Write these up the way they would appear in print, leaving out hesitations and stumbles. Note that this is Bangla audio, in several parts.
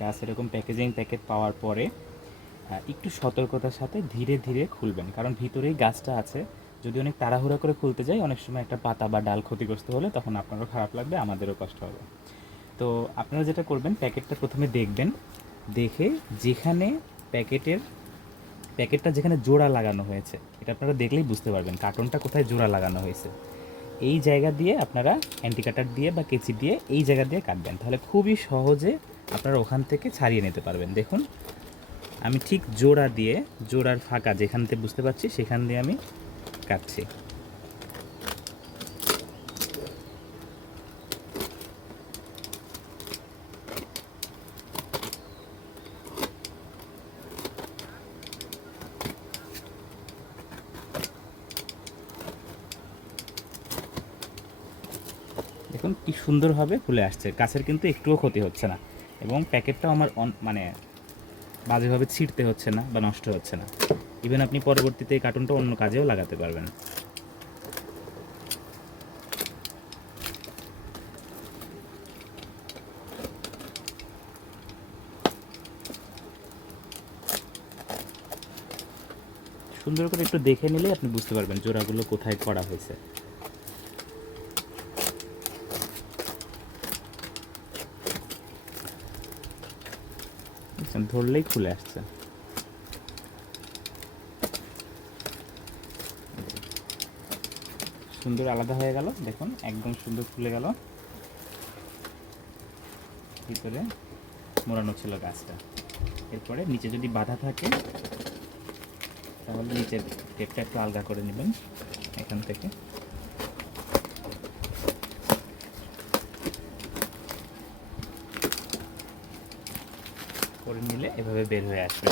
গাছ এরকম প্যাকেট পাওয়ার পরে একটু সতর্কতার সাথে ধীরে ধীরে খুলবেন, কারণ ভিতরেই গাছটা আছে। যদি অনেক তাড়াহুড়া করে খুলতে যাই, অনেক সময় একটা পাতা বা ডাল ক্ষতিগ্রস্ত হলে তখন আপনারও খারাপ লাগবে, আমাদেরও কষ্ট হবে। তো আপনারা যেটা করবেন, প্যাকেটটা প্রথমে দেখবেন, দেখে যেখানে প্যাকেটের প্যাকেটটা যেখানে জোড়া লাগানো হয়েছে, এটা আপনারা দেখলেই বুঝতে পারবেন কার্টনটা কোথায় জোড়া লাগানো হয়েছে। এই জায়গা দিয়ে আপনারা অ্যান্টি কাটার দিয়ে বা কেচি দিয়ে এই জায়গা দিয়ে কাটবেন, তাহলে খুবই সহজে আপনারা ওখান থেকে ছাড়িয়ে নিতে পারবেন। দেখুন, আমি ঠিক জোড়া দিয়ে, জোড়ার ফাঁকা যেখান থেকে বুঝতে পারছি সেখান দিয়ে আমি কাটছি। দেখুন কি সুন্দরভাবে খুলে আসছে, গাছের কিন্তু একটুও ক্ষতি হচ্ছে না, এবং প্যাকেটটাও আমার মানে বাজেভাবে ছিঁড়তে হচ্ছে না বা নষ্ট হচ্ছে না। ইভেন আপনি পরবর্তীতে এই কার্টুনটা অন্য কাজেও লাগাতে পারবেন। সুন্দর করে একটু দেখে নিলে আপনি বুঝতে পারবেন জোড়াগুলো কোথায় করা হয়েছে। ধরলেই খুলে আসছে। সুন্দর আলাদা হয়ে গেল, দেখুন একদম সুন্দর খুলে গেল। ভিতরে মোড়ানো ছিল গাছটা। এরপরে নিচে যদি বাধা থাকে তাহলে নিচের টেপটা একটু আলগা করে নেবেন এখান থেকে। করে নিলে এভাবে বের হয়ে আসবে।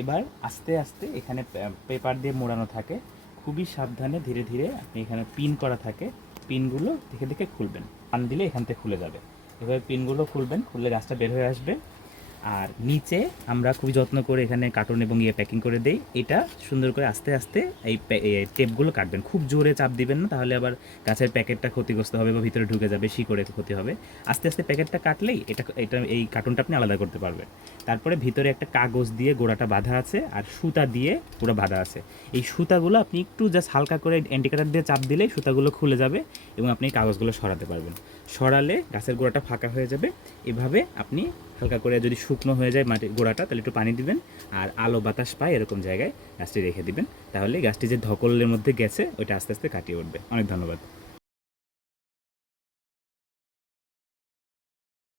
এবার আস্তে আস্তে এখানে পেপার দিয়ে মোড়ানো থাকে, খুবই সাবধানে ধীরে ধীরে আপনি এখানে পিন করা থাকে, পিনগুলো দেখে দেখে খুলবেন। টান দিলে এখান থেকে খুলে যাবে। এভাবে পিনগুলো খুলবেন, খুললে গাছটা বের হয়ে আসবে। আর নিচে আমরা খুবই যত্ন করে এখানে কার্টন এবং প্যাকিং করে দেই। এটা সুন্দর করে আস্তে আস্তে এই টেপগুলো কাটবেন, খুব জোরে চাপ দিবেন না, তাহলে আবার গাছের প্যাকেটটা ক্ষতিগ্রস্ত হবে বা ভিতরে ঢুকে যাবে, শিকড়ে ক্ষতি হবে। আস্তে আস্তে প্যাকেটটা কাটলেই এটা এই কার্টনটা আপনি আলাদা করতে পারবেন। তারপরে ভিতরে একটা কাগজ দিয়ে গোড়াটা বাঁধা আছে আর সুতা দিয়ে পুরো বাঁধা আছে। এই সুতাগুলো আপনি একটু জাস্ট হালকা করে অ্যান্টিকাটার দিয়ে চাপ দিলেই সুতাগুলো খুলে যাবে এবং আপনি কাগজগুলো সরাতে পারবেন। সরালে গাছের গোড়াটা ফাঁকা হয়ে যাবে। এভাবে আপনি হালকা করে, যদি শুকনো হয়ে যায় মাটির গোড়াটা, তাহলে একটু পানি দিবেন, আর আলো বাতাস পায় এরকম জায়গায় গাছটি রেখে দিবেন, তাহলে গাছটি যে ধকলের মধ্যে গেছে ওইটা আস্তে আস্তে কাটিয়ে উঠবে। অনেক ধন্যবাদ।